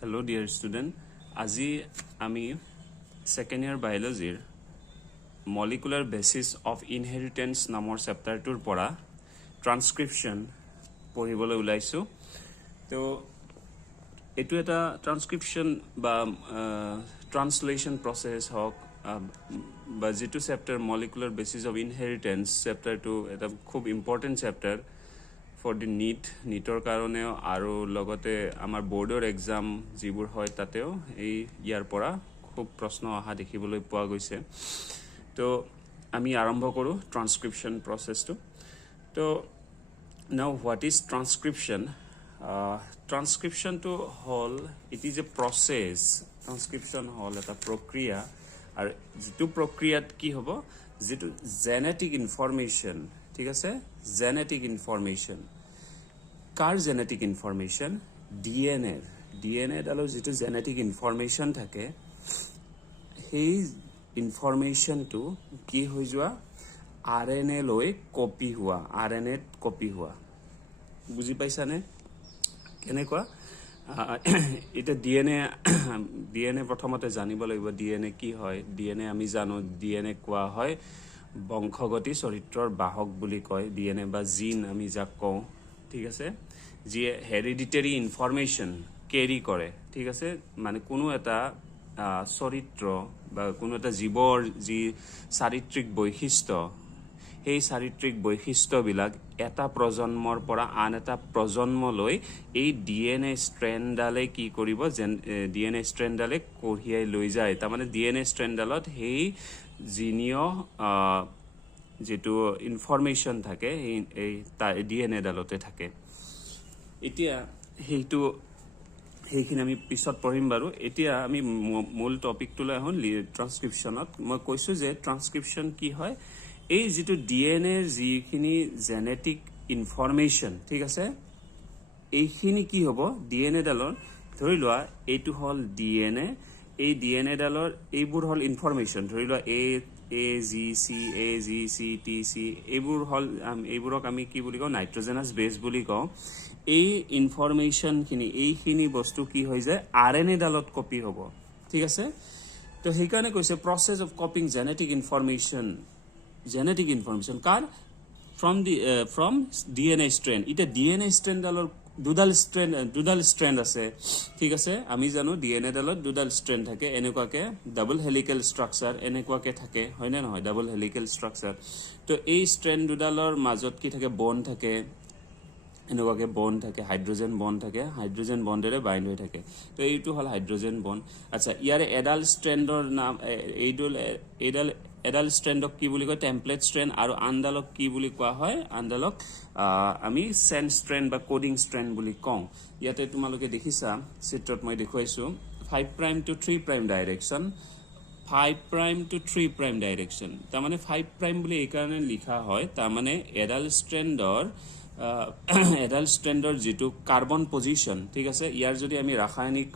Hello dear student. আজি আমি second year biology molecular basis of inheritance নামৰ চেপ্টাৰটোৰ পৰা transcription পঢ়িবলৈ ওলাইছো। তো এটো এটা transcription বা translation process হওক বা যেটো chapter molecular basis of inheritance চেপ্টাৰটো এটা খুব important chapter for the NEETৰ কাৰণে আৰু লগতে আমাৰ বোৰ্ডৰ এক্সাম যিবোৰ হয় তাতেও এই ইয়াৰ পৰা খুব প্ৰশ্ন অহা দেখিবলৈ পোৱা গৈছে। তো আমি আৰম্ভ কৰোঁ ট্ৰান্সক্ৰিপশ্যন প্ৰচেছটো। তো নাও হোৱাট ইজ ট্ৰান্সক্ৰিপশ্যন? ট্ৰান্সক্ৰিপশ্যনটো হ'ল ইট ইজ এ প্ৰচেছ। ট্ৰান্সক্ৰিপশ্যন হ'ল এটা প্ৰক্ৰিয়া আৰু যিটো প্ৰক্ৰিয়াত কি হ'ব, যিটো জেনেটিক ইনফৰমেশ্যন, ঠিক আছে, জেনেটিক ইনফৰমেশ্যন, কাৰ জেনেটিক ইনফৰমেশ্যন? ডিএনএ ডালৰ যিটো জেনেটিক ইনফৰমেশ্যন থাকে সেই ইনফৰমেশ্যনটো কি হৈ যোৱা RNA লৈ কপি হোৱা, RNAত কপি হোৱা। বুজি পাইছানে কেনেকুৱা? এটা ডিএনএ প্ৰথমতে জানিব লাগিব ডিএনএ কি হয়। ডিএনএ আমি জানো ডিএনএ কোৱা হয় বংশগতি চৰিত্ৰৰ বাহক বুলি কয়। ডিএনএ বা জিন আমি যাক কওঁ, ঠিক আছে, যিয়ে হেৰিডিটেৰী ইনফৰমেশ্যন কেৰি কৰে, ঠিক আছে। মানে কোনো এটা চৰিত্ৰ বা কোনো এটা জীৱৰ যি চাৰিত্ৰিক বৈশিষ্ট্য, সেই চাৰিত্ৰিক বৈশিষ্ট্যবিলাক এটা প্ৰজন্মৰ পৰা আন এটা প্ৰজন্মলৈ এই ডিএনএ ষ্ট্ৰেণ্ডডালে কি কৰিব, ডিএনএ ষ্ট্ৰেণ্ডডালে কঢ়িয়াই লৈ যায়। তাৰমানে ডিএনএ ষ্ট্ৰেণ্ডডালত সেই জিনীয় যিটো ইনফৰমেশ্যন থাকে সেই ডিএনএডালতে থাকে। এতিয়া সেইখিনি আমি পিছত পঢ়িম বাৰু। এতিয়া আমি মূল টপিকটোলৈ আহোঁ, ট্ৰান্সক্ৰিপশ্যনত। মই কৈছোঁ যে ট্ৰান্সক্ৰিপশ্যন কি হয়, এই যিটো ডিএনএৰ যিখিনি জেনেটিক ইনফৰমেশ্যন, ঠিক আছে, এইখিনি কি হ'ব ডিএনএডালৰ, ধৰি লোৱা এইটো হ'ল ডিএনএ, এই ডিএনএডালৰ এইবোৰ হ'ল ইনফৰমেশ্যন, ধৰি লোৱা AGC, এইবোৰক আমি কি বুলি কওঁ, নাইট্ৰজেনাছ বেছ বুলি কওঁ। এই ইনফৰমেশ্যনখিনি, এইখিনি বস্তু কি হৈ যায় RNA-ডালত কপি হ'ব, ঠিক আছে। তো সেইকাৰণে কৈছে process of copying genetic information কাৰ ফ্ৰম ডিএনএ ষ্ট্ৰেণ্ড। এতিয়া ডিএনএ ষ্ট্ৰেণ্ডডালৰ দুডাল ষ্ট্ৰেণ্ড আছে, ঠিক আছে। আমি জানো ডিএনএডালত দুডাল ষ্ট্ৰেণ্ড থাকে, এনেকুৱাকে ডাবল হেলিকেল ষ্ট্ৰাকচাৰ এনেকুৱাকে থাকে, হয়নে নহয়, ডাবল হেলিকেল ষ্ট্ৰাকচাৰ। তো এই ষ্ট্ৰেণ্ড দুডালৰ মাজত কি থাকে, বন থাকে, এনেকুৱাকে বন থাকে, হাইড্ৰজেন বন থাকে, হাইড্ৰজেন বণ্ডেৰে বাইণ্ড হৈ থাকে। তো এইটো হ'ল হাইড্ৰজেন বন। আচ্ছা, ইয়াৰে এডাল ষ্ট্ৰেণ্ডৰ নাম, এডাল ষ্ট্ৰেণ্ডক কি বুলি কয়, টেম্পলেট ষ্ট্ৰেণ্ড, আৰু আনডালক কি বুলি কোৱা হয়, আনডালক আমি চেণ্ড ষ্ট্ৰেণ্ড বা কোডিং ষ্ট্ৰেণ্ড বুলি কওঁ। ইয়াতে তোমালোকে দেখিছা চিত্ৰত মই দেখুৱাইছোঁ 5' to 3' ডাইৰেকশ্যন, 5' to 3' ডাইৰেকশ্যন। তাৰমানে 5' বুলি এইকাৰণে লিখা হয়, তাৰমানে এডাল ষ্ট্ৰেণ্ডৰ যিটো কাৰ্বন পজিশ্যন, ঠিক আছে, ইয়াৰ যদি আমি ৰাসায়নিক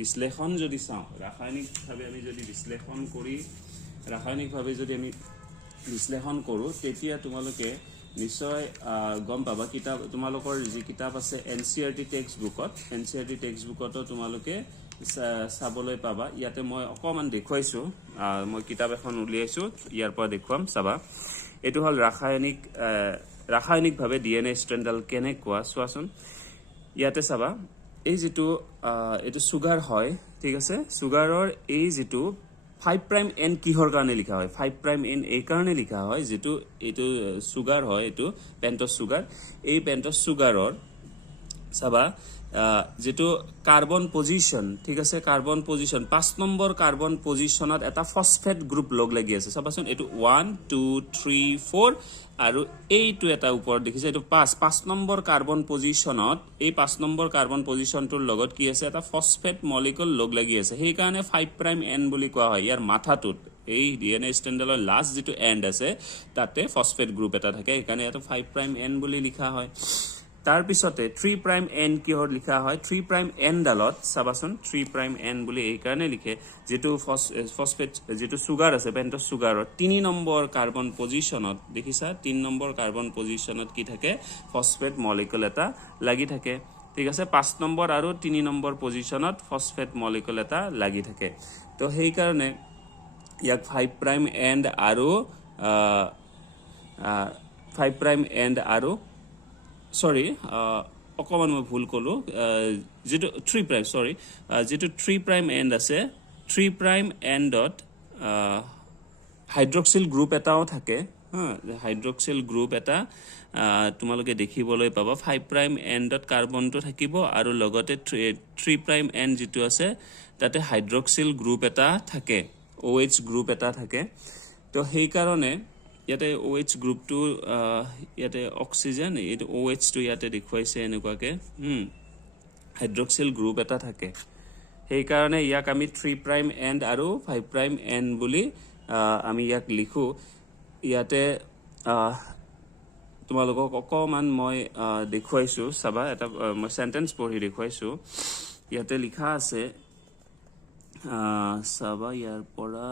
বিশ্লেষণ যদি চাওঁ, ৰাসায়নিকভাৱে যদি আমি বিশ্লেষণ কৰোঁ, তেতিয়া তোমালোকে নিশ্চয় গম পাবা। তোমালোকৰ যি কিতাপ আছে NCERT টেক্সটবুকতো তোমালোকে চাবলৈ পাবা। ইয়াতে মই অকণমান দেখুৱাইছোঁ, মই কিতাপ এখন উলিয়াইছোঁ, ইয়াৰ পৰা দেখুৱাম, চাবা। এইটো হ'ল ৰাসায়নিকভাৱে ডিএনএ ষ্ট্ৰেণ্ডডাল কেনেকুৱা, চোৱাচোন। ইয়াতে চাবা, এই যিটো এইটো চুগাৰ হয়, ঠিক আছে, চুগাৰৰ এই যিটো 5' কিহৰ কাৰণে লিখা হয়, 5' এই কাৰণে লিখা হয়, এইটো চুগাৰ হয়, এইটো পেণ্টছ চুগাৰ। এই পেণ্টছ চুগাৰৰ চাবা যিটো কাৰ্বন পজিশ্যন, ঠিক আছে, কাৰ্বন পজিশ্যন 5 নম্বৰ কাৰ্বন পজিশ্যনত এটা ফছফেট গ্ৰুপ লগ লাগি আছে, চাবাচোন। এইটো 1 2 3 4 আৰু এইটো এটা ওপৰত দেখিছে, এইটো 5 নম্বৰ কাৰ্বন পজিশ্যনত, এই 5 নম্বৰ কাৰ্বন পজিশ্যনটোৰ লগত কি আছে, এটা ফছফেট মলিকুল লগ লাগি আছে, সেইকাৰণে 5' বুলি কোৱা হয়। ইয়াৰ মাথাটোত এই ডিএনএ ষ্ট্ৰেণ্ডডালৰ লাষ্ট যিটো এণ্ড আছে তাতে ফছফেট গ্ৰুপ এটা থাকে, সেইকাৰণে ইয়াতে 5' বুলি লিখা হয়। তাৰপিছতে 3' কিহৰ লিখা হয়, 3' ডালত চাবাচোন, 3' বুলি এইকাৰণে লিখে, যিটো ফছফেট যিটো চুগাৰ আছে পেণ্টছ চুগাৰৰ 3 নম্বৰ কাৰ্বন পজিশ্যনত, দেখিছা 3 নম্বৰ কাৰ্বন পজিশ্যনত কি থাকে, ফছফেট মলিকুল এটা লাগি থাকে। ঠিক আছে 5 নম্বৰ আৰু 3 নম্বৰ পজিশনত ফসফেট মলিকুল এটা লাগি থাকে তো সেই কাৰণে ইয়াক 5 প্ৰাইম এন্ড আৰু 5 প্ৰাইম এন্ড আৰু সৰি অকমান মই ভুল কলো যেটো 3 প্ৰাইম সৰি যেটো 3 প্ৰাইম এন্ড আছে 3 প্ৰাইম এন্ডত হাইড্ৰক্সিল গ্ৰুপ এটাও থাকে হাইড্ৰক্সিল গ্ৰুপ এটা তোমালোকে দেখিবলৈ পাবা 5 প্ৰাইম এন্ডত কাৰ্বনটো থাকিব আৰু লগতে 3 প্ৰাইম এন্ড যেটো আছে তাতে হাইড্ৰক্সিল গ্ৰুপ এটা থাকে OH গ্ৰুপ এটা থাকে তো সেই কাৰণে ইয়াতে OH গ্ৰুপটো ইয়াতে অক্সিজেন এই OH টো ইয়াতে দেখুৱাইছে এনেকুৱাকে হাইড্ৰক্সিল গ্ৰুপ এটা থাকে সেই কাৰণে ইয়াক আমি 3 প্ৰাইম এন্ড আৰু 5 প্ৰাইম এন্ড বুলি আমি ইয়াক লিখো ইয়াতে তোমালোকক অকমান মই দেখুৱাইছো সবা এটা মই সেন্টেন্স পঢ়ি দেখুৱাইছো ইয়াতে লিখা আছে সবা ইয়াৰ পৰা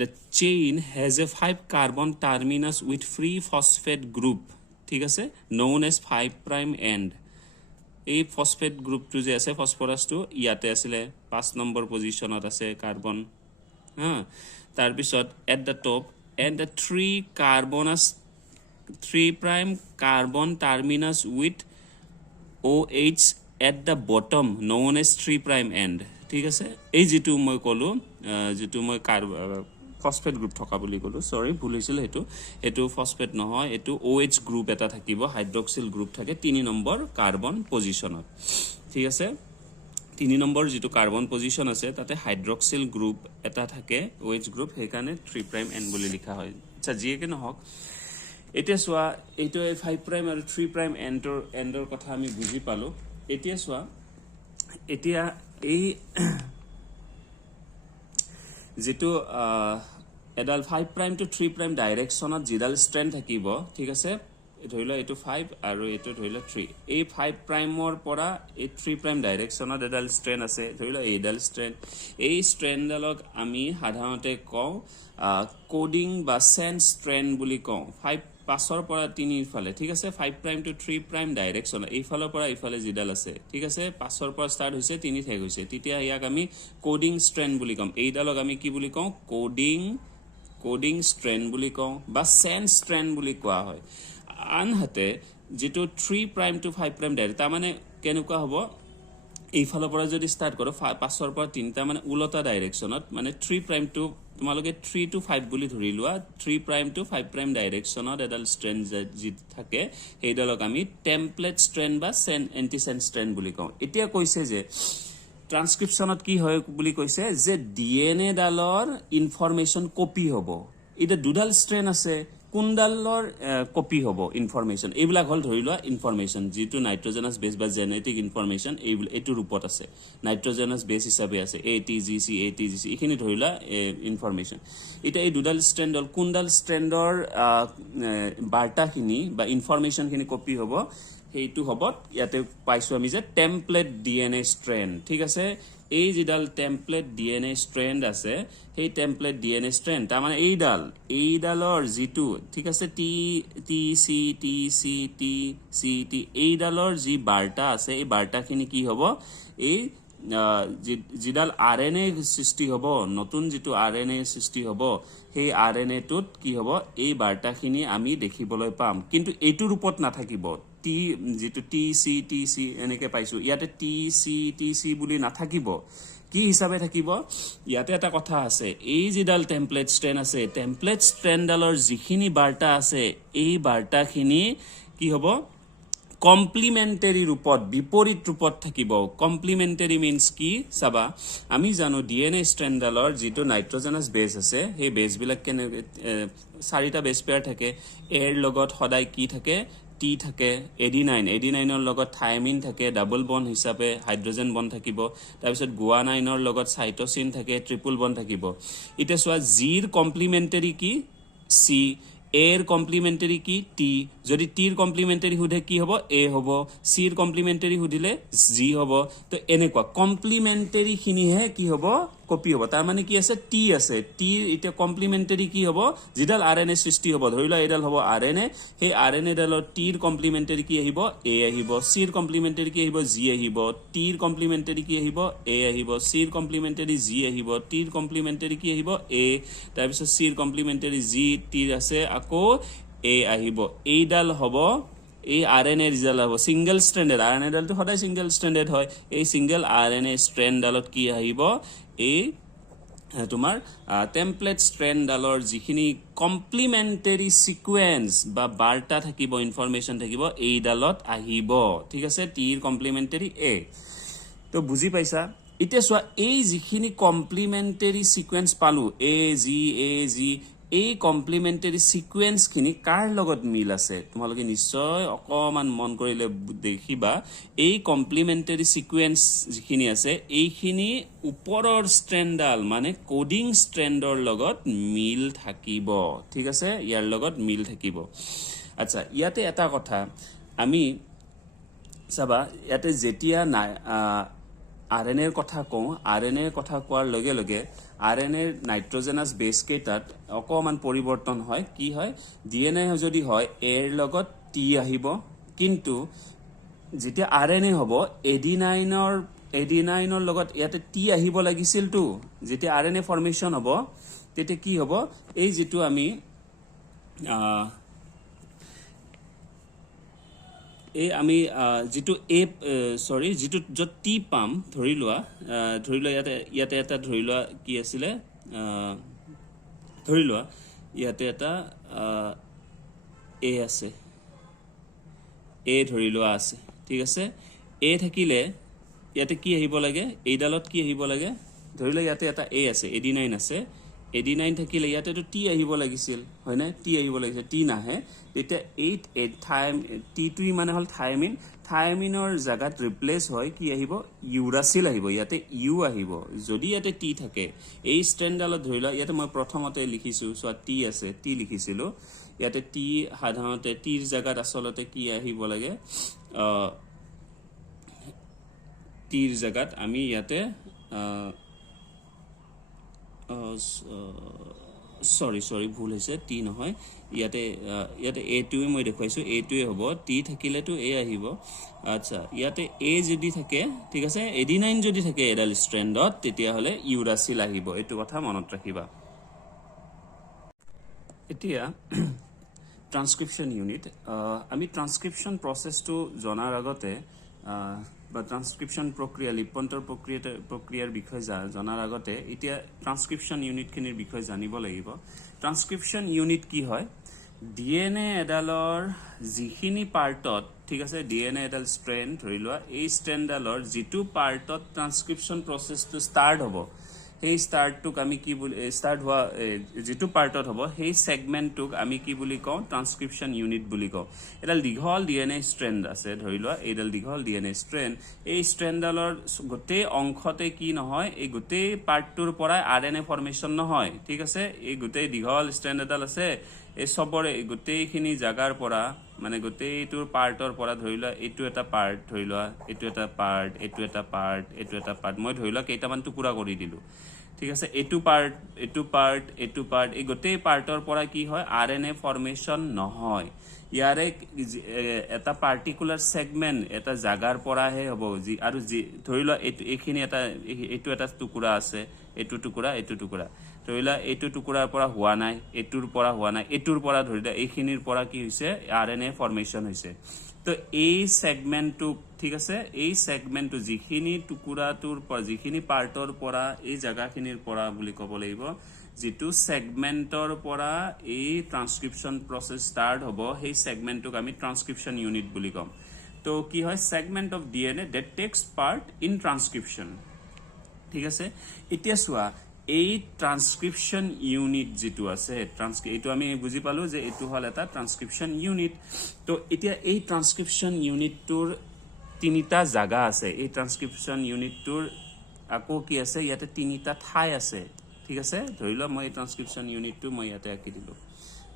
the chain has a 5 carbon terminus with free phosphate group ঠিক আছে known as 5 prime end এই ফসফেট গ্ৰুপটো যে আছে ফসফৰাসটো ইয়াতে আছিল 5 নম্বৰ পজিশনত আছে কাৰ্বন তাৰ পিছত at the top and the 3 prime carbon terminus with OH at the bottom known as 3 prime end ঠিক আছে এই যেটো মই কলো যেটো মই ফসফেট গ্ৰুপ থকা বুলি কলো সৰি ভুল হৈছিল এটো ফসফেট নহয় এটো OH গ্ৰুপ এটা থাকিব হাইড্ৰক্সিল গ্ৰুপ থাকে 3 নম্বৰ কাৰ্বন পজিশনত ঠিক আছে 3 নম্বৰ যেটো কাৰ্বন পজিশন আছে তাতে হাইড্ৰক্সিল গ্ৰুপ এটা থাকে OH গ্ৰুপ সেইকাৰণে 3 প্ৰাইম এন্ড বুলি লিখা হয় আচ্ছা যিয়ে কি নহওক এতিয়া সোয়া এইটো 5 প্ৰাইম আৰু 3 প্ৰাইম এন্ডৰ কথা আমি বুজি পালো এতিয়া সোয়া এতিয়া এই যেটো এডাল 5 প্ৰাইম টু 3 প্ৰাইম ডাইৰেকশনত জিডাল ষ্ট্ৰেন্ড থাকিব ঠিক আছে ধৰিলা এটো 5 আৰু এটো ধৰিলা 3 এই 5 প্ৰাইমৰ পৰা এই 3 প্ৰাইম ডাইৰেকশনত এডাল ষ্ট্ৰেন্ড আছে ধৰিলা এইডাল ষ্ট্ৰেন্ড এই ষ্ট্ৰেন্ডডালক আমি সাধাৰণতে কওঁ কোডিং বা সেন্স ষ্ট্ৰেন্ড বুলি কওঁ 5 পৰা 3 ফালে ঠিক আছে 5 প্ৰাইম টু 3 প্ৰাইম ডাইৰেকশন এই ফালৰ পৰা ইফালে জিডাল আছে ঠিক আছে 5 পৰা ষ্টাৰ্ট হৈছে 3 ঠেক হৈছে তেতিয়া ইয়াক আমি কোডিং ষ্ট্ৰেন্ড বুলি কম এইডালক আমি কি বুলি কওঁ কোডিং ষ্ট্ৰেন্ড বুলি কওঁ বা সেন্স ষ্ট্ৰেন্ড বুলি কোৱা হয় আনহাতে যেটো 3 প্ৰাইম টু 5 প্ৰাইম ডাইৰেক্ট তাৰ মানে কেনেকুৱা হ'ব এই ফালৰ পৰা যদি ষ্টাৰ্ট কৰো 5 পৰা 3 টা মানে উলটা ডাইৰেকশনত মানে 3 প্ৰাইম টু তোমালোকে 3 টু 5 বুলি ধৰি লোৱা 3 প্ৰাইম টু 5 প্ৰাইম ডাইৰেকশনত এডাল ষ্ট্ৰেন্ড যি থাকে সেইডালক আমি টেমপ্লেট ষ্ট্ৰেন্ড বা এন্টিসেন্স ষ্ট্ৰেন্ড বুলি কওঁ এতিয়া কৈছে যে ট্ৰান্সক্ৰিপচনত কি হয় বুলি কৈছে যে ডিএনএ ডালৰ ইনফৰমেশন কপি হ'ব এটা দুডাল ষ্ট্ৰেন্ড আছে কোনডালৰ কপি হ'ব ইনফৰমেশন এইবিলাক হল ধৰি লোৱা ইনফৰমেশন যেটো নাইট্ৰোজেনাস বেস বা জেনেটিক ইনফৰমেশন এইটো ৰূপত আছে নাইট্ৰোজেনাস বেস হিচাপে আছে ATGC এখিনি ধৰি লোৱা ইনফৰমেশন এটা এই দুডাল ষ্ট্ৰেন্ডৰ কোনডাল ষ্ট্ৰেন্ডৰ বাৰ্তাখিনি বা ইনফৰমেশন খিনি কপি হ'ব এইটো হ'ব ইয়াতে পাইছো আমি যে টেমপ্লেট ডিএনএ ষ্ট্ৰেন্ড ঠিক আছে এই যেডাল টেমপ্লেট ডিএনএ ষ্ট্ৰেন্ড আছে সেই টেমপ্লেট ডিএনএ ষ্ট্ৰেন্ড তাৰ মানে এইডালৰ যেটো ঠিক আছে TCT এইডালৰ যি বাৰ্তা আছে এই বাৰ্তাখিনি কি হ'ব এই যেডাল আৰএনএ সৃষ্টি হ'ব নতুন যেটো আৰএনএ সৃষ্টি হ'ব সেই আৰএনএ টোত কি হ'ব এই বাৰ্তাখিনি আমি দেখিবলৈ পাম কিন্তু এইটো ৰূপত নাথাকিব যেটো TCTC এনেকে পাইছো ইয়াতে TCTC বুলি নাথাকিব কি হিচাপে থাকিব ইয়াতে এটা কথা আছে এই যেডাল টেমপ্লেট ষ্ট্ৰেন্ড আছে টেমপ্লেট ষ্ট্ৰেন্ডালৰ যিখিনি বাৰ্তা আছে এই বাৰ্তাখিনি কি হ'ব কমপ্লিমেন্টাৰী ৰূপত বিপৰীত ৰূপত থাকিব কমপ্লিমেন্টাৰী মিন্স কি চাবা আমি জানো ডিএনএ ষ্ট্ৰেন্ডালৰ যেটো নাইট্ৰোজেনাস বেস আছে সেই বেস বিলাক কেনে 4টা বেস পেয়াৰ থাকে এৰ লগত সদায় কি থাকে T থাকে এডিনাইনৰ লগত থাইমিন থাকে ডাবল বন্ড হিচাপে হাইড্ৰোজেন বন্ড থাকিব তাৰ পিছত গুয়ানাইনৰ লগত সাইটোসিন থাকে ট্ৰিপল বন্ড থাকিব এটা সোৱা জিৰ কমপ্লিমেন্টাৰী কি C এৰ কমপ্লিমেন্টাৰী কি টি যদি টিৰ কমপ্লিমেন্টাৰী সুধে কি হ'ব এ হ'ব চিৰ কমপ্লিমেন্টাৰী সুধিলে জি হ'ব তো এনেকুৱা কমপ্লিমেন্টাৰী খিনিহে কি হ'ব কপি হ'ব তাৰ মানে কি আছে টি আছে টিৰ এটা কমপ্লিমেন্টাৰী কি হ'ব যিডাল আৰএনএ সৃষ্টি হ'ব ধৰি লোৱা এডাল হ'ব আৰএনএ সেই আৰএনএ ডালৰ টিৰ কমপ্লিমেন্টাৰী কি আহিব এ আহিব চিৰ কমপ্লিমেন্টাৰী কি আহিব জি আহিব টিৰ কমপ্লিমেন্টাৰী কি আহিব এ আহিব চিৰ কমপ্লিমেন্টাৰী জি আহিব টিৰ কমপ্লিমেন্টাৰী কি আহিব এ তাৰ পিছত চিৰ কমপ্লিমেন্টাৰী জি টিৰ আছে আকৌ এ আহিব এইডাল হ'ব এই আৰএনএ ৰিজাল্ট হ'ব সিঙ্গেল স্ট্ৰেন্ডেড আৰএনএ ডালটো সদায় সিঙ্গেল স্ট্ৰেন্ডেড হয় এই সিঙ্গেল আৰএনএ স্ট্ৰেন্ড ডালত কি আহিব এই তোমাৰ টেমপ্লেট স্ট্ৰেন্ড ডালৰ যিখিনি কমপ্লিমেন্টাৰী সিকোয়েন্স বা বাৰ্তা থাকিব ইনফৰমেশন থাকিব এই ডালত আহিব ঠিক আছে টিৰ কমপ্লিমেন্টাৰী এ তো বুজি পাইছা এতিয়া চোৱা এই যিখিনি কমপ্লিমেন্টাৰী সিকোয়েন্স পালো এ জি এই কমপ্লিমেন্টাৰী সিকোয়েন্স খিনি কাৰ লগত মিল আছে তোমালোকে নিশ্চয় অকমান মন কৰিলে দেখিবা এই কমপ্লিমেন্টাৰী সিকোয়েন্স যিখিনি আছে এইখিনি ওপৰৰ স্ট্ৰেন্ডাল মানে কোডিং স্ট্ৰেন্ডৰ লগত মিল থাকিব ঠিক আছে ইয়াৰ লগত মিল থাকিব আচ্ছা ইয়াতে এটা কথা আমি চাবা ইয়াতে যেতিয়া আৰএনএৰ কথা কওঁ আৰএনএৰ কথা কোৱাৰ লগে লগে আৰএনএৰ নাইট্ৰজেনাছ বেছ কেইটাত অকমান পৰিৱৰ্তন হয় কি হয় ডিএনএ যদি হয় এৰ লগত টি আহিব কিন্তু যেতিয়া আৰএনএ হ'ব এডিনাইনৰ লগত ইয়াতে টি আহিব লাগিছিল তো যেতিয়া আৰএনএ ফৰ্মেশন হ'ব তেতিয়া কি হ'ব এই যেটো আমি এই আমি যেটো এ সৰি যেটো যত টি পাম ধৰি লোৱা ইয়াতে এটা ধৰি লোৱা কি আছিল ধৰি লোৱা ইয়াতে এটা এ আছে এ ধৰি লোৱা আছে ঠিক আছে এ থাকিলে ইয়াতে কি আহিব লাগে এইডালত কি আহিব লাগে ধৰি লোৱা ইয়াতে এটা এ আছে এডিনাইন আছে এডিনাইন থাকিলে ইয়াতে তো টি আহিব লাগিছিল হয় না টি আহিব লাগিছিল টি নাহে তেতিয়া এই টি2 মানে হল থায়ামিনৰ জাগাত ৰিপ্লেস হয় কি আহিব ইউৰাসিল আহিব ইয়াতে ইউ আহিব যদি ইয়াতে টি থাকে এই স্ট্ৰেন্ডালত ধৰিলা ইয়াতে মই প্ৰথমতে লিখিছো সো টি আছে টি লিখিছিলো ইয়াতে টি সাধাৰণতে টিৰ জাগাত আসলতে কি আহিব লাগে টিৰ জাগাত আমি ইয়াতে সৰি ভুল হৈছে টি নহয় ইয়াতে এ2 মই দেখাইছো এ2 হ'ব টি থাকিলে তো এ আহিব আচ্ছা ইয়াতে এ যদি থাকে ঠিক আছে এডিনাইন যদি থাকে এডাল স্ট্ৰেন্ডত তেতিয়া হলে ইউৰাসিল আহিব এটো কথা মনত ৰাখিবা এতিয়া ট্ৰান্সক্ৰিপচন ইউনিট আমি ট্ৰান্সক্ৰিপচন প্ৰসেসটো জনাৰ আগতে বা ট্ৰান্সক্ৰিপচন প্ৰক্ৰিয়া লিপন্তৰ প্ৰক্ৰিয়াৰ বিষয়ে জনাৰ আগতে এতিয়া ট্ৰান্সক্ৰিপচন ইউনিটখিনিৰ বিষয়ে জানিব লাগিব ট্ৰান্সক্ৰিপচন ইউনিট কি হয় ডিএনএ এডালৰ যিখিনি পাৰ্টত ঠিক আছে ডিএনএ এডাল স্ট্ৰেন্ড ধৰি লোৱা এই স্ট্ৰেন্ডালৰ যিটো পাৰ্টত ট্ৰান্সক্ৰিপচন প্ৰসেসটো ষ্টাৰ্ট হ'ব সেই স্টাৰ্টটোক আমি কি বুলি ষ্টাৰ্ট হোৱা যেটো পাৰ্টত হ'ব সেই সেগমেন্টটোক আমি কি বুলি কওঁ ট্ৰান্সক্ৰিপচন ইউনিট বুলি কওঁ এডাল দীঘল ডিএনএ স্ট্ৰেন্ড আছে ধৰি লোৱা এইডাল দীঘল ডিএনএ স্ট্ৰেন্ড এই স্ট্ৰেন্ডালৰ গোটেই অংশতে কি নহয় এই গোটেই পাৰ্টটোৰ পৰা আৰএনএ ফৰ্মেশন নহয় ঠিক আছে এই গোটেই দীঘল স্ট্ৰেন্ড এডাল আছে এই সবৰে গোটেইখিনি জাগাৰ পৰা মানে গোটেইটোৰ পাৰ্টৰ পৰা ধৰি লোৱা এইটো এটা পাৰ্ট ধৰি লোৱা এইটো এটা পাৰ্ট এইটো এটা পাৰ্ট এইটো এটা পাৰ্ট মই ধৰি লোৱা কেইটামান টুকুৰা কৰি দিলো ঠিক আছে এইটো পাৰ্ট এই গোটেই পাৰ্টৰ পৰা কি হয় আৰএনএ ফৰ্মেশন নহয় ইয়াৰে এটা পাৰ্টিকুলাৰ সেগমেন্ট এটা জাগাৰ পৰাহে হ'ব আৰু ধৰি লোৱা এইখিনি এইটো এটা টুকুৰা আছে এইটো টুকুৰা ধৰি লোৱা এইটো টুকুৰাৰ পৰা হোৱা নাই এইটোৰ পৰা হোৱা নাই এইটোৰ পৰা ধৰি লোৱা এইখিনিৰ পৰা কি হৈছে আৰএনএ ফৰ্মেশন হৈছে তো এই সেগমেন্টটো ঠিক আছে এই সেগমেন্টটো যিখিনি টুকুৰাটোৰ পৰা যিখিনি পাৰ্টৰ পৰা এই জাগাখিনিৰ পৰা বুলি ক'ব লাগিব যেটো সেগমেন্টৰ পৰা এই ট্ৰান্সক্ৰিপচন প্ৰসেস ষ্টাৰ্ট হ'ব সেই সেগমেন্টটোক আমি ট্ৰান্সক্ৰিপচন ইউনিট বুলি কম তো কি হয় segment of DNA that tax part in transcription ঠিক আছে এতিয়া চোৱা এই ট্ৰান্সক্ৰিপচন ইউনিট যেটো আছে এইটো আমি বুজি পালো যে এইটো হল এটা ট্ৰান্সক্ৰিপচন ইউনিট তো এতিয়া এই ট্ৰান্সক্ৰিপচন ইউনিটটোৰ তিনিটা জাগা আছে এই ট্ৰান্সক্ৰিপচন ইউনিটটোৰ আকৌ কি আছে ইয়াতে তিনিটা ঠাই আছে ঠিক আছে ধৰি লওক মই এই ট্ৰান্সক্ৰিপচন ইউনিটটো মই ইয়াতে আঁকি দিলো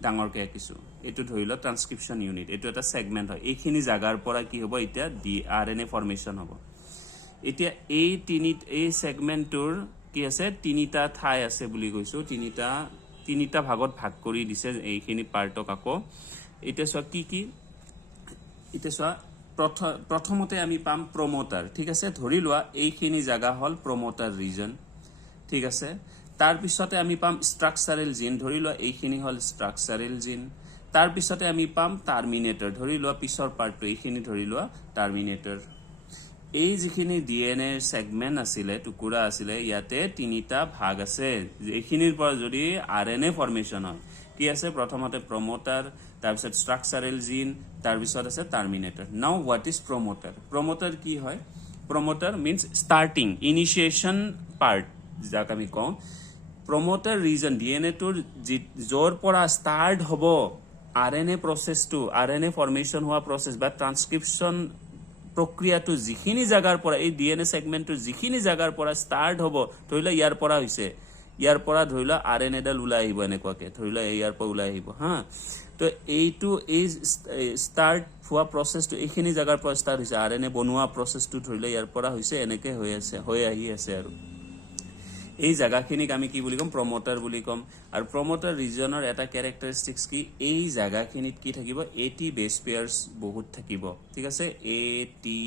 ডাঙৰকৈ আঁকিছো এইটো ধৰি লওক ট্ৰান্সক্ৰিপশ্যন ইউনিট এইটো এটা সেগমেন্ট হয় এইখিনি জাগাৰ পৰা কি হ'ব এতিয়া আৰএনএ ফৰ্মেশন হ'ব এতিয়া এই সেগমেন্টৰ কি আছে তিনিটা ঠাই আছে বুলি কৈছো তিনিটা ভাগত ভাগ কৰি দিছে এইখিনি পাৰ্টক আকৌ এতিয়া চোৱা কি এতিয়া চোৱা প্ৰথমতে আমি পাম প্ৰমোটাৰ ঠিক আছে ধৰি লোৱা এইখিনি জাগা হল প্ৰমোটাৰ ৰিজন ঠিক আছে তাৰ পিছতে আমি পাম ষ্ট্ৰাকচাৰেল জিন ধৰি লোৱা এইখিনি হল ষ্ট্ৰাকচাৰেল জিন তাৰ পিছতে আমি পাম টাৰ্মিনেটৰ ধৰি লোৱা পিছৰ পাৰ্টটো এইখিনি ধৰি লোৱা টাৰ্মিনেটৰ এই যিখিনি ডিএনএ সেগমেন্ট আছিলে টুকুৰা আছিলে ইয়াতে তিনিটা ভাগ আছে এইখিনিৰ পৰা যদি আৰএনএ ফৰ্মেশন হয় কি আছে প্ৰথমতে প্ৰমোটাৰ তাৰ পিছত ষ্ট্ৰাকচাৰেল জিন তাৰ পিছত আছে টাৰ্মিনেটৰ নাও হোৱাট ইজ প্ৰমোটাৰ কি হয় promoter means starting initiation part যাক আমি কওঁ প্ৰমোটাৰ ৰিজন ডিএনএ টোৰ জৰ পৰা ষ্টাৰ্ট হ'ব আৰএনএ প্ৰসেসটো আৰএনএ ফৰ্মেশন হোৱা প্ৰসেস বা ট্ৰান্সক্ৰিপশ্যন প্ৰক্ৰিয়াটো যিখিনি জাগাৰ পৰা এই ডিএনএ সেগমেন্টটো যিখিনি জাগাৰ পৰা ষ্টাৰ্ট হ'ব ধৰিলা ইয়াৰ পৰা হৈছে ইয়াৰ পৰা ধৰিলা আৰএনএ ডাল ওলাই আহিব এনেকুৱাকে ধৰিলা ইয়াৰ পৰা ওলাই আহিব হা তো এইটো এই ষ্টাৰ্ট হোৱা প্ৰসেসটো এইখিনি জাগাৰ পৰা ষ্টাৰ্ট হৈছে আৰএনএ বনোৱা প্ৰসেসটো ধৰিলা ইয়াৰ পৰা হৈছে এনেকে হৈ আহি আছে আৰু এই জায়গাখিনিক আমি কি বুলি কম প্ৰমোটাৰ বুলি কম আৰু প্ৰমোটাৰ ৰিজনৰ এটা ক্যাৰেক্টাৰিষ্টিক্স কি এই জায়গাখিনিত কি থাকিব এটি বেস পেয়াৰ্স বহুত থাকিব ঠিক আছে এটি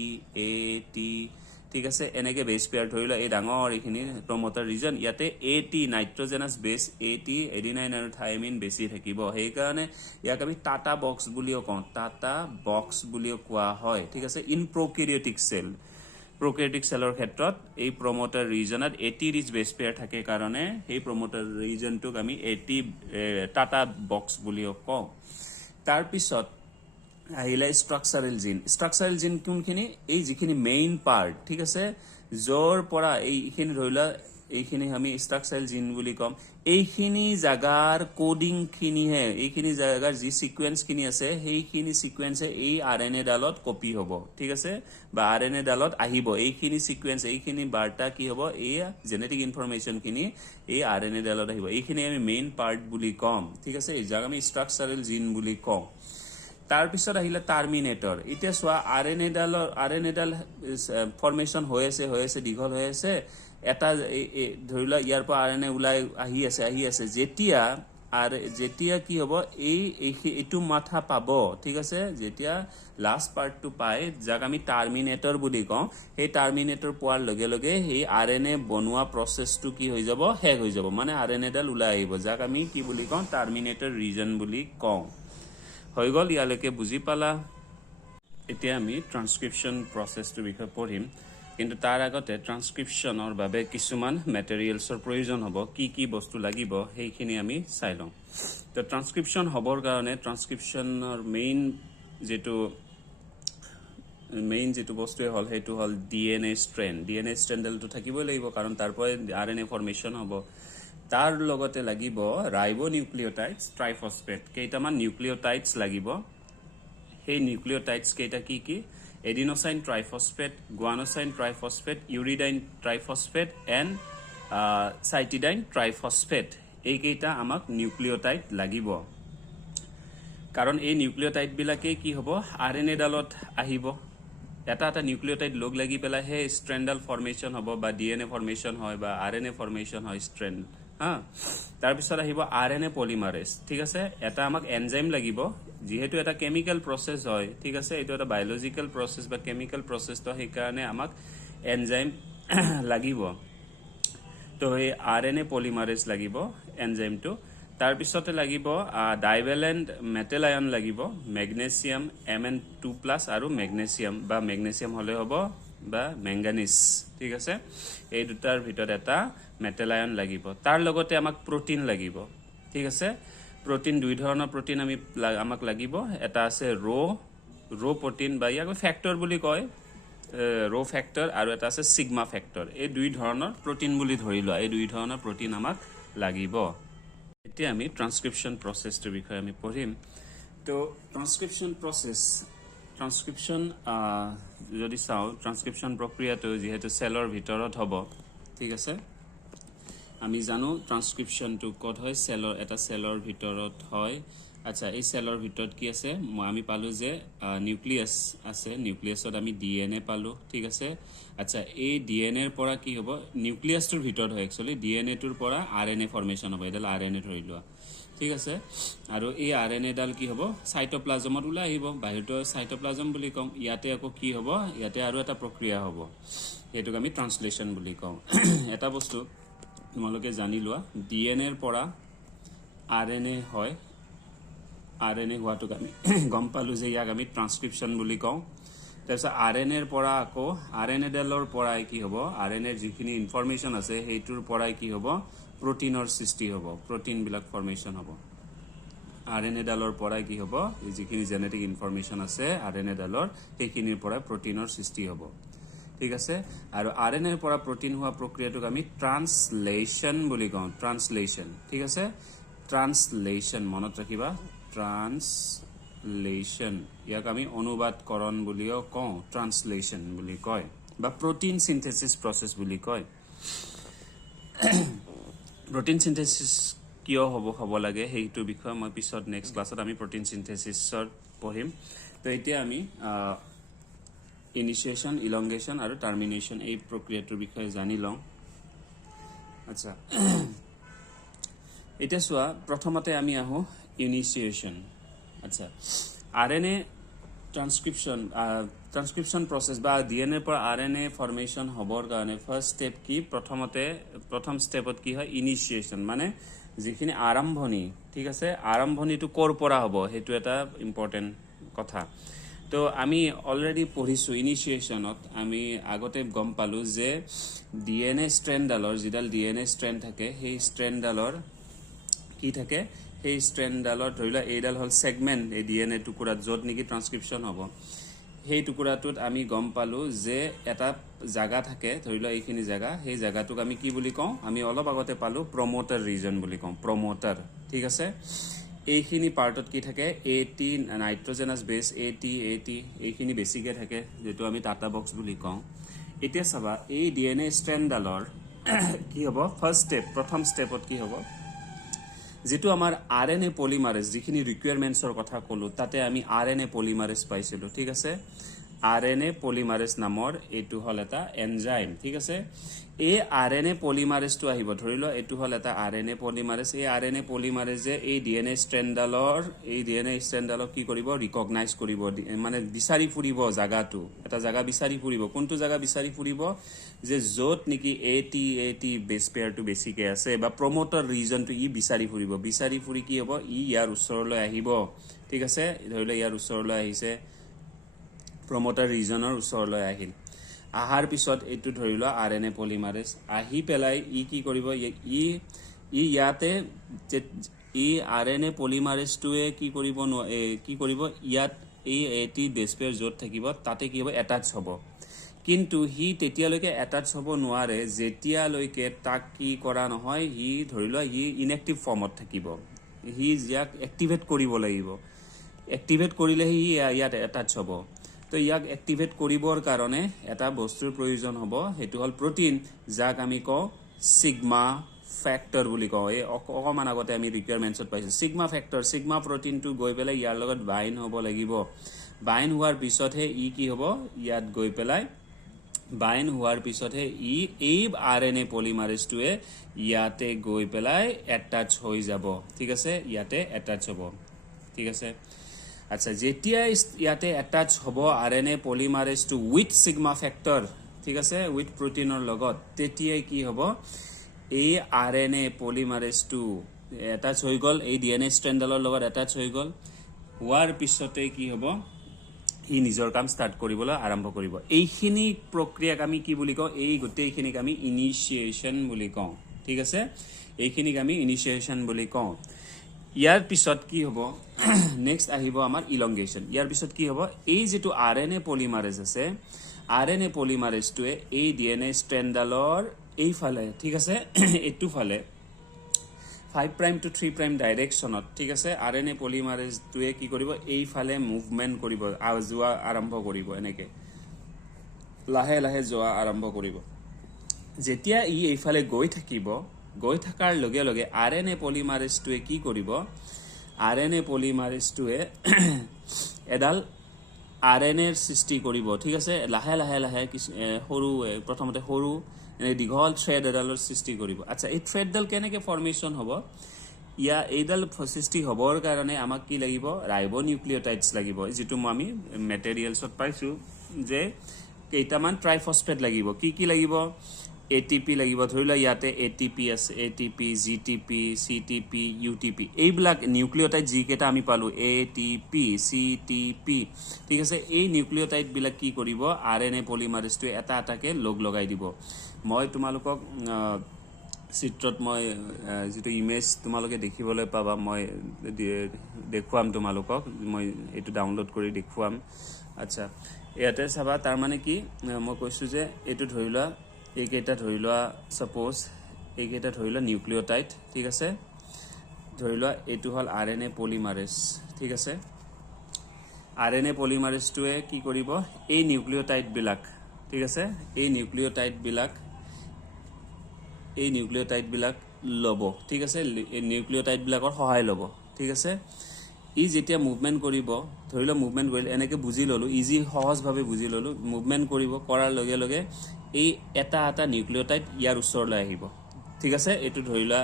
ঠিক আছে এনেকে বেস পেয়াৰ ধৰিলা এই ডাঙৰ এইখিনি প্ৰমোটাৰ ৰিজন ইয়াতে এটি নাইট্ৰজেনাছ বেস এটি এডিনাইন আৰু থাইমিন বেছি থাকিব সেই কাৰণে ইয়াক আমি টাটা বক্স বুলিও কওঁ টাটা বক্স বুলিও কোৱা হয় ঠিক আছে ইন প্ৰোক্যাৰিওটিক সেল প্ৰোক্যাৰিওটিক সেলৰ ক্ষেত্ৰত এই প্ৰমোটাৰ ৰিজনত এটি ৰিচ বেস পেয়াৰ থাকে কাৰণে এই প্ৰমোটাৰ ৰিজনটোক আমি এটি টাটা বক্স বুলিও কওঁ তাৰ পিছত আহিলে ষ্ট্ৰাকচাৰেল জিন কোনখিনি এই যিখিনি মেইন পাৰ্ট ঠিক আছে জৰ পৰা এইখিনি ধৰিলা এইখিনি আমি ষ্ট্ৰাকচাৰেল জিন বুলি কম এইখিনি জাগাৰ কোডিং খিনিহে এইখিনি জাগাৰ যি সিকোয়েন্স খিনি আছে সেইখিনি সিকোয়েন্সে এই আৰএনএ ডালত কপি হ'ব ঠিক আছে বা আৰএনএ ডালত আহিব এইখিনি সিকোয়েন্স এইখিনি বাৰ্তা কি হ'ব এই জেনেটিক ইনফৰমেশন খিনি এই আৰএনএ ডালত আহিব এইখিনি আমি মেইন পাৰ্ট বুলি কম ঠিক আছে এই জাগা আমি ষ্ট্ৰাকচাৰেল জিন বুলি কম তাৰ পিছত আহিলে টাৰ্মিনেটৰ এতিয়া চোৱা আৰএনএ ডাল ফৰ্মেশন হৈ আছে দীঘল হৈ আছে এটা ধৰিলা ইয়াৰ পৰা আৰএনএ ওলাই আহি আছে যেতিয়া কি হ'ব এইটো মাথা পাব ঠিক আছে যেতিয়া লাষ্ট পাৰ্টটো পায় যাক আমি টাৰ্মিনেটৰ বুলি কওঁ সেই টাৰ্মিনেটৰ পোৱাৰ লগে লগে সেই আৰএনএ বনোৱা প্ৰসেসটো কি হৈ যাব শেষ হৈ যাব মানে আৰএনএ ডাল ওলাই আহিব যাক আমি কি বুলি কওঁ টাৰ্মিনেটৰ ৰিজন বুলি কওঁ হৈ গল ইয়ালৈকে বুজি পালা এতিয়া আমি ট্ৰান্সক্ৰিপশ্যন প্ৰসেসটোৰ বিষয়ে পঢ়িম কিন্তু তাৰ আগতে ট্ৰান্সক্ৰিপশ্যনৰ বাবে কিছুমান মেটেৰিয়েলছৰ প্ৰয়োজন হ'ব কি বস্তু লাগিব সেইখিনি আমি চাই লওঁ তো ট্ৰান্সক্ৰিপশ্যন হ'বৰ কাৰণে ট্ৰান্সক্ৰিপশ্যনৰ মেইন যেটো বস্তুৱে হল সেইটো হল ডিএনএ ষ্ট্ৰেণ্ডলটো থাকিবই লাগিব কাৰণ তাৰ পৰা আৰএনএ ফৰ্মেশন হ'ব তাৰ লগতে লাগিব ৰাইবোনিউক্লিঅটাইডছ ট্ৰাইফসফেট কেইটামান নিউক্লিঅটাইডছ লাগিব সেই নিউক্লিঅটাইডছ কেইটা কি এডিনোসাইন ট্ৰাইফসফেট গুৱানোসাইন ট্ৰাইফসফেট ইউৰিডাইন ট্ৰাইফসফেট এণ্ড সাইটিডাইন ট্ৰাইফসফেট এই কেইটা আমাক নিউক্লিঅটাইড লাগিব কাৰণ এই নিউক্লিঅটাইড বিলাকে কি হ'ব আৰএনএ ডালত আহিব এটা নিউক্লিঅটাইড লগ লাগি পেলাই হে ষ্ট্ৰেণ্ডাল ফৰ্মেশন হ'ব বা ডিএনএ ফৰ্মেশন হয় বা আৰএনএ ফৰ্মেশন হয় ষ্ট্ৰেণ্ড হা তাৰ পিছত আহিব আৰএনএ পলিমাৰেজ ঠিক আছে এটা আমাক এনজাইম লাগিব যেহেতু এটা কেমিক্যাল প্ৰসেস হয় ঠিক আছে এটো এটা বায়োলজিক্যাল প্ৰসেস বা কেমিক্যাল প্ৰসেস তো সেই কাৰণে আমাক এনজাইম লাগিব তো এই আৰএনএ পলিমাৰেজ লাগিব এনজাইমটো তাৰ পিছতে লাগিব ডাইভেলেন্ট মেটেল আয়ন লাগিব মেগনেছিয়াম Mn2+ আৰু মেগনেছিয়াম হলে হ'ব বা ম্যাঙ্গানিজ ঠিক আছে এই দুটাৰ ভিতৰত এটা মেটেল আয়ন লাগিব তাৰ লগতে আমাক প্ৰটিন লাগিব ঠিক আছে প্ৰটিন দুই ধৰণৰ প্ৰটিন আমাক লাগিব এটা আছে ৰ প্ৰটিন বা ইয়াক ফ্যাক্টৰ বুলি কয় ৰ ফ্যাক্টৰ আৰু এটা আছে সিগমা ফ্যাক্টৰ এই দুই ধৰণৰ প্ৰটিন বুলি ধৰি লোৱা এই দুই ধৰণৰ প্ৰটিন আমাক লাগিব এতিয়া আমি ট্ৰান্সক্ৰিপশ্যন প্ৰসেসটোৰ বিষয়ে আমি পঢ়িম তো ট্ৰান্সক্ৰিপশ্যন যদি চাও ট্ৰান্সক্ৰিপশ্যন প্ৰক্ৰিয়াটো যেহেতু সেলৰ ভিতৰত হ'ব ঠিক আছে আমি জানো ট্ৰান্সক্ৰিপশ্যনটো ক'ত হয় এটা সেলৰ ভিতৰত হয় আচ্ছা এই সেলৰ ভিতৰত কি আছে আমি পালো যে নিউক্লিয়াছ আছে নিউক্লিয়াছত আমি ডিএনএ পালো ঠিক আছে আচ্ছা এই ডিএনএৰ পৰা কি হ'ব নিউক্লিয়াছটোৰ ভিতৰত হয় একচুয়ালি ডিএনএটোৰ পৰা আৰএনএ ফৰ্মেশ্যন হ'ব এডাল আৰএনএ ধৰি লোৱা ঠিক আছে আৰু এই আৰএনএ ডাল কি হ'ব সাইটোপ্লাজমত ওলাই আহিব বাহিৰটো সাইটোপ্লাজম বুলি কম ইয়াতে আকৌ কি হ'ব ইয়াতে আৰু এটা প্ৰক্ৰিয়া হ'ব এটোক আমি ট্ৰান্সলেশন বুলি কওঁ এটা বস্তু তোমালোকে জানি লোৱা ডিএনএৰ পৰা আৰএনএ হয় আৰএনএ হোৱাটোক আমি গম পালো যে ইয়াক আমি ট্ৰান্সক্ৰিপশ্যন বুলি কওঁ তাৰপিছত আৰএনএৰ পৰা আকৌ আৰএনএ ডালৰ পৰা কি হ'ব আৰএনএৰ যিখিনি ইনফৰমেশ্যন আছে সেইটোৰ পৰা কি হ'ব প্ৰটিনৰ সৃষ্টি হ'ব প্ৰটিন বিলাক ফৰ্মেশ্যন হ'ব আৰএনএ ডালৰ পৰা কি হ'ব যিখিনি জেনেটিক ইনফৰমেশ্যন আছে আৰএনএ ডালৰ সেইখিনিৰ পৰা প্ৰটিনৰ সৃষ্টি হ'ব ঠিক আছে আৰু আৰএনএৰ পৰা প্ৰটিন হোৱা প্ৰক্ৰিয়াটোক আমি ট্ৰান্সলেশন বুলি কওঁ ট্ৰান্সলেশন ঠিক আছে ট্ৰান্সলেশন মনত ৰাখিবা ট্ৰান্সলেশন ইয়াক আমি অনুবাদকৰণ বুলিও কওঁ ট্ৰান্সলেশন বুলি কয় বা প্ৰটিন সিনথেসিস প্ৰসেস বুলি কয় প্ৰটিন সিনথেসিস কিয় হ'ব লাগে সেইটো বিষয় মই পিছত নেক্সট ক্লাছত আমি প্ৰটিন সিনথেসিসৰ পঢ়িম তো এতিয়া আমি ইনিশিয়েশন ইলংগেশন আৰু টাৰ্মিনেশন এই প্ৰক্ৰিয়াটোৰ বিষয়ে জানি লওঁ আচ্ছা এটা সোয়া প্ৰথমতে আমি আহো ইনিশিয়েশন আচ্ছা আৰএনএ ট্ৰান্সক্ৰিপশন প্ৰসেস বা ডিএনএ पर আৰএনএ ফৰ্মেশন হবৰ কাৰণে ফাৰ্স্ট স্টেপ কি প্ৰথম স্টেপত কি হয় ইনিশিয়েশন মানে যিখিনি আৰম্ভণি ঠিক আছে আৰম্ভণিটো কৰ পৰা হ'ব হেতু এটা ইম্পৰ্টেন্ট কথা তো আমি অলৰেডি পঢ়িছো ইনিশিয়েশনত আমি আগতে গম পালো যে ডিএনএ স্ট্ৰেণ্ডডালৰ যিডাল ডিএনএ স্ট্ৰেণ্ড থাকে সেই স্ট্ৰেণ্ডডালৰ কি থাকে সেই স্ট্ৰেণ্ডডালৰ ধৰি লোৱা এইডাল হল সেগমেন্ট এই ডিএনএ টুকুৰাত য'ত নেকি ট্ৰান্সক্ৰিপশ্যন হ'ব সেই টুকুৰাটোত আমি গম পালো যে এটা জায়গা থাকে ধৰি লোৱা এইখিনি জায়গা সেই জায়গাটোক আমি কি বুলি কওঁ আমি অলপ আগতে পালো প্ৰমোটাৰ ৰিজন বুলি কওঁ প্ৰমোটাৰ ঠিক আছে এইখিনি পাৰ্টত কি থাকে এটি নাইট্ৰজেনাছ বেস এটি এইখিনি বেছিকে থাকে যেটো আমি টাটা বক্স বুলি কওঁ এতিয়া চাবা এই ডিএনএ স্ট্ৰেণ্ডডালৰ কি হ'ব ফাৰ্স্ট স্টেপ প্ৰথম স্টেপত কি হ'ব যেটো আমাৰ আৰএনএ পলিমাৰেজ যিখিনি ৰিকুয়াৰমেন্টছৰ কথা কলো তাতে আমি আৰএনএ পলিমাৰেজ পাইছিলো ঠিক আছে আৰএনএ পলিমাৰেজ নামৰ এটো হল এটা এনজাইম ঠিক আছে এই আৰএনএ পলিমাৰেজটো আহিব ধৰিলো এটো হল এটা আৰএনএ পলিমাৰেজ এই আৰএনএ পলিমাৰেজে এই ডিএনএ স্ট্ৰেণ্ডডালক কি কৰিব ৰিকগনাইজ কৰিব মানে বিচাৰি ফুৰিব জাগাটো এটা জাগা বিচাৰি ফুৰিব কোনটো জাগা বিচাৰি ফুৰিব যে য'ত নেকি এটি বেস পেয়াৰটো বেছিকে আছে বা প্ৰমোটাৰ ৰিজনটো ই বিচাৰি ফুৰি কি হ'ব ই ইয়াৰ ওচৰলৈ আহিব ঠিক আছে ধৰিলো ইয়াৰ ওচৰলৈ আহিছে প্ৰমোটাৰ ৰিজনৰ ওচৰলৈ আহিল আহাৰ পিছত এটো ধৰিলো আৰএনএ পলিমাৰেজ আহি পেলাই ই কি কৰিব ই ইয়াতে ই আৰএনএ পলিমাৰেজটোৱে কি কৰিব ইয়াত এই এটি বেস পেয়াৰ য'ত থাকিব তাতে কি হ'ব এটাচ হ'ব কিন্তু হি তেতিয়ালৈকে এটাচ হ'ব নোৱাৰে যেতিয়ালৈকে তাক কি কৰা নহয় হি ধৰিলো হি ইনএক্টিভ ফৰ্মত থাকিব হি ইয়াক এক্টিভেট কৰিব লাগিব এক্টিভেট কৰিলে হি ইয়াত এটাচ হ'ব তো ইয়াক এক্টিভেট কৰিবৰ কাৰণে এটা বস্তুৰ প্ৰয়োজন হ'ব হেতু হল প্ৰটিন যাক আমি কওঁ সিগমা ফ্যাক্টৰ বুলি কওঁ এই অকমান আগতে আমি ৰিকুয়াৰমেন্টছত পাইছো সিগমা ফ্যাক্টৰ সিগমা প্ৰটিনটো গৈ পেলাই ইয়াৰ লগত বাইন্ড হ'ব লাগিব বাইন্ড হোৱাৰ পিছতহে ই কি হ'ব ইয়াত গৈ পেলাই বাইন্ড হোৱাৰ পিছতহে ই এই আৰএনএ পলিমাৰেজটোৱে ইয়াতে গৈ পেলাই এটাচ হৈ যাব ঠিক আছে ইয়াতে এটাচ হ'ব ঠিক আছে আচ্ছা যেতিয়া ইয়াতে এটাচ হ'ব আরএনএ পলিমারেজটো উইথ সিগমা ফ্যাক্টৰ ঠিক আছে উইথ প্ৰটিনৰ লগত তেতিয়াই কি হ'ব এই আৰএনএ পলিমাৰেজটো এটাচ হৈ গল এই ডিএনএ স্ট্ৰেণ্ডডালৰ লগত এটাচ হৈ গল হোৱাৰ পিছতে কি হ'ব ই নিজৰ কাম স্টাৰ্ট কৰিবলৈ আৰম্ভ কৰিব এইখিনি প্ৰক্ৰিয়াক আমি কি বুলি কওঁ এই গোটেইখিনিক আমি ইনিশিয়েশন বুলি কওঁ ঠিক আছে এইখিনিক আমি ইনিশিয়েশন বুলি কওঁ ইয়াৰ পিছত কি হ'ব নেক্সট আহিব আমাৰ ইলংগেশন ইয়াৰ পিছত কি হ'ব এই যেটো আৰএনএ পলিমাৰেজ আছে আৰএনএ পলিমাৰেজটোৱে এই ডিএনএ স্ট্ৰেণ্ডডালৰ এই ফালে ঠিক আছে এটু ফালে 5 prime to 3 prime ডাইৰেকশ্যনত ঠিক আছে আৰএনএ পলিমাৰেজটোৱে কি কৰিব এই ফালে মুভমেন্ট কৰিব যোৱা আৰম্ভ কৰিব এনেকে লাহে লাহে যোৱা আৰম্ভ কৰিব যেতিয়া ই এই ফালে গৈ থাকিব গৈ থাকাৰ লগে লগে RNA পলিমাৰেজটোৱে কি কৰিব RNA পলিমাৰেজটোৱে এডাল RNA ৰ সৃষ্টি কৰিব ঠিক আছে লাহে লাহে লাহে সৰু প্ৰথমতে সৰু এনে দীঘল থ্ৰেড এডালৰ সৃষ্টি কৰিব আচ্ছা এই থ্ৰেডডাল কেনেকৈ ফৰ্মেশন হ'ব ইয়া এইডাল সৃষ্টি হ'বৰ কাৰণে আমাক কি লাগিব ৰাইবোনিউক্লিঅটাইডছ লাগিব যেটো আমি মেটেৰিয়েলছত পাইছো যে কেইটামান ট্ৰাইফসফেট লাগিব কি লাগিব ATP লাগিব ধৰিলা ইয়াতে ATP আছে ATP GTP CTP UTP এইবিলাক নিউক্লিঅটাইড যি কেটা আমি পালো ATP CTP ঠিক আছে এই নিউক্লিঅটাইড বিলাক কি কৰিব RNA পলিমাৰেজটো এটা এটাকে লগাই দিব মই তোমালোকক চিত্ৰত মই যেটো ইমেজ তোমালোকে দেখিবলৈ পাবা মই দেখুৱাম তোমালোকক মই এটো ডাউনলোড কৰি দেখুৱাম আচ্ছা ইয়াতে চাবা তাৰ মানে কি মই কৈছো যে এটো ধৰিলা এইকেইটা ধৰিলা সাপোজ এইকেইটা ধৰিলা নিউক্লিঅটাইড ঠিক আছে ধৰিলা এটো হল RNA পলিমাৰেজ ঠিক আছে RNA পলিমাৰেজটোৱে কি কৰিব এই নিউক্লিঅটাইড বিলাক ঠিক আছে এই নিউক্লিঅটাইড বিলাক লব ঠিক আছে এই নিউক্লিঅটাইড বিলাকৰ সহায় লব ঠিক আছে ই যেতিয়া মুভমেন্ট কৰিব ধৰিলা মুভমেন্ট কৰিলে এনেকে বুজি ললো ইজি সহজ ভাবে বুজি ললো মুভমেন্ট কৰিব কৰাৰ লগে লগে এই এটা নিউক্লিঅটাইড ইয়াৰ ওচৰলৈ আহিব ঠিক আছে এটো ধৰিলা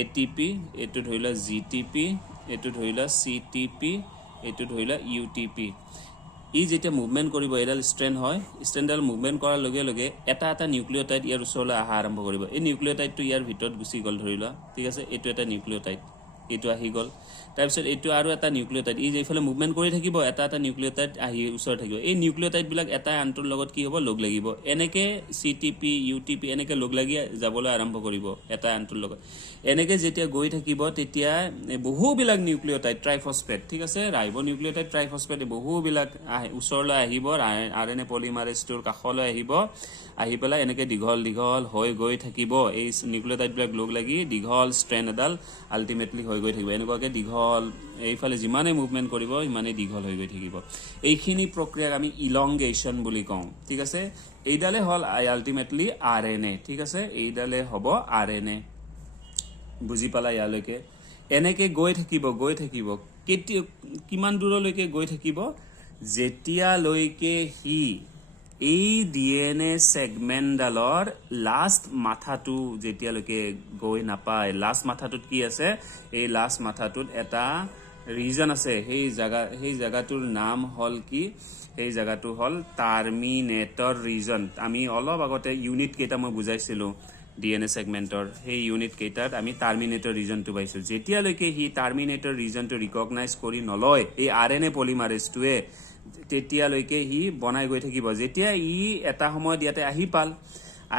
ATP এটো ধৰিলা GTP এটো ধৰিলা CTP এটো ধৰিলা UTP ই যেতিয়া মুভমেন্ট কৰিব এডাল ষ্ট্ৰেন্ড হয় ষ্ট্ৰেন্ডাল মুভমেন্ট কৰাৰ লগে লগে এটা নিউক্লিঅটাইড ইয়াৰ ওচৰলৈ আহা আৰম্ভ কৰিব এই নিউক্লিঅটাইডটো ইয়াৰ ভিতৰত গুচি গল ধৰিলা ঠিক আছে এটো এটা নিউক্লিঅটাইড এটো আহি গল তাৰপিছত এটো আৰু এটা নিউক্লিঅটাইড ই যেফালে মুভমেন্ট কৰি থাকিব এটা নিউক্লিঅটাইড আহি ওচৰ থাকিব এই নিউক্লিঅটাইড বিলাক এটা আনটোৰ লগত কি হ'ব লগ লাগিব এনেকে CTP UTP এনেকে লগ লাগি যাবলৈ আৰম্ভ কৰিব এটা আনটোৰ লগত এনেকে যেতিয়া গৈ থাকিব তেতিয়া বহু বিলাক নিউক্লিঅটাইড ট্ৰাইফসফেট ঠিক আছে ৰাইবোনিউক্লিঅটাইড ট্ৰাইফসফেট বহু বিলাক ওচৰলৈ আহিব RNA পলিমাৰেজটোৰ কাষলৈ আহি পেলাই এনেকে দীঘল হৈ গৈ থাকিব এই নিউক্লিঅটাইড বিলাক লগ লাগি দীঘল ষ্ট্ৰেন্ড এডাল আলটিমেটলি হৈ গৈ থাকিব এনেকুৱাকে দীঘল এইফালে যিমানে মুভমেন্ট কৰিব ইমানে দীঘল হৈ গৈ থাকিব এইখিনি প্ৰক্ৰিয়াক আমি ইলংগেশন বুলি কওঁ ঠিক আছে এইডালে হল আলটিমেটলি RNA ঠিক আছে এইডালে হ'ব RNA বুজি পালা ইয়ালৈকে এনেকে গৈ থাকিব কিমান দূৰলৈকে গৈ থাকিব যেতিয়ালৈকে হি এই DNA সেগমেন্টডালৰ লাষ্ট মাথাটো যেতিয়ালৈকে গৈ নাপায় লাষ্ট মাথাটোত কি আছে এই লাষ্ট মাথাটোত এটা ৰিজন আছে সেই জায়গাটোৰ নাম হল কি এই জায়গাটো হল টাৰ্মিনেটৰ ৰিজন আমি অলপ আগতে ইউনিট কেইটা মই বুজাইছিলো DNA সেগমেন্টৰ সেই ইউনিট কেইটাত আমি টাৰ্মিনেটৰ ৰিজনটো পাইছো যেতিয়ালৈকে হি টাৰ্মিনেটৰ ৰিজনটো ৰিকগনাইজ কৰি নলয় এই RNA পলিমাৰেজটোৱে তেতিয়ালৈকে হি বনাই গৈ থাকিব যেতিয়া ই এটা সময় দিয়াতে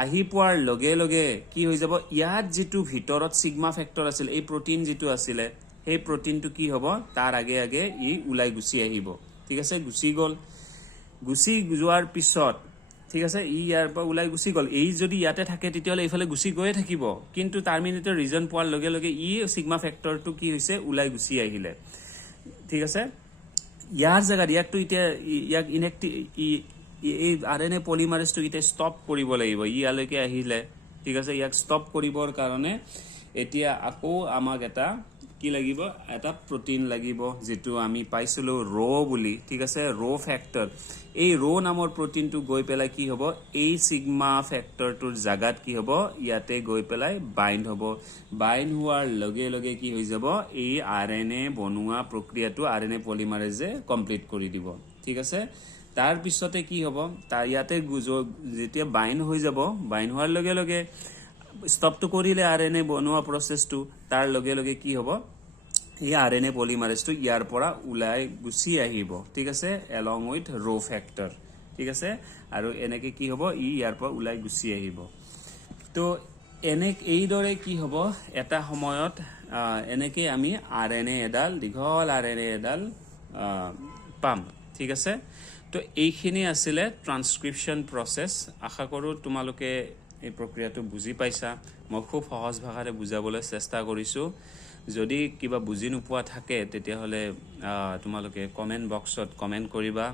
আহি পোৱাৰ লগে লগে কি হৈ যাব ইয়াত যেটো ভিতৰত সিগমা ফেক্টৰ আছিল এই প্ৰটিন যেটো আছিল এই প্ৰটিনটো কি হ'ব তাৰ আগে আগে ই উলাই গুছি আহিব ঠিক আছে গুছি যোৱাৰ পিছত ঠিক আছে ই ইয়াৰ পৰা উলাই গুছি গল এই যদি ইয়াতে থাকে তেতিয়ালে ইফালে গুছি গৈ থাকিব কিন্তু টাৰ্মিনেটৰ ৰিজন পোৱাৰ লগে লগে ই সিগমা ফেক্টৰটো কি হৈছে উলাই গুছি আহিলে ঠিক আছে ইয়াৰ জায়গা ইয়াকটো এতিয়া ইয়াক এই RNA পলিমাৰেজটো এতিয়া ষ্টপ কৰিব লাগিব ইয়ালৈকে আহিলে ঠিক আছে ইয়াক ষ্টপ কৰিবৰ কাৰণে এতিয়া আকৌ আমাক এটা কি লাগিব এটা প্ৰটিন লাগিব যেটো আমি পাইছিলো ৰো বুলি ঠিক আছে ৰো ফেক্টৰ এই ৰো নামৰ প্ৰটিনটো গৈ পেলাই কি হ'ব এই সিগমা ফেক্টৰটোৰ জাগাত কি হ'ব ইয়াতে গৈ পেলাই বাইন্ড হোৱাৰ লগে লগে কি হৈ যাব এই RNA বনোৱা প্ৰক্ৰিয়াটো RNA পলিমাৰেজে কমপ্লিট কৰি দিব ঠিক আছে তাৰ পিছতে কি হ'ব তাৰ ইয়াতে যেতিয়া বাইন্ড হৈ যাব বাইন্ড হোৱাৰ লগে লগে ষ্টপ টু কৰিলে RNA বনোৱা প্ৰসেসটো তাৰ লগে লগে কি হ'ব এই RNA পলিমাৰেজটো ইয়াৰ পৰা উলাই গুছি আহিব ঠিক আছে along with rho factor ঠিক আছে আৰু এনেকে কি হ'ব ই ইয়াৰ পৰা উলাই গুছি আহিব তো এইদৰে কি হ'ব এটা সময়ত এনেকে আমি RNA এডাল দীঘল RNA এডাল পাম ঠিক আছে তো এইখিনি আছিল ট্ৰান্সক্ৰিপশন প্ৰসেস আশা কৰো তোমালোকে এই প্ৰক্ৰিয়াটো বুজি পাইছা মই খুব সহজ ভাষাৰে বুজাবলৈ চেষ্টা কৰিছো যদি কিবা বুজি নোপোৱা থাকে তেতিয়া হলে তোমালোকে কমেন্ট বক্সত কমেন্ট কৰিবা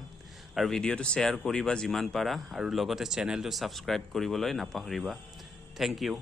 আৰু ভিডিওটো শেয়াৰ কৰিবা যিমান পাৰা আৰু লগতে চেনেলটো সাবস্ক্ৰাইব কৰিবলৈ নাপাহৰিবা থ্যাংক ইউ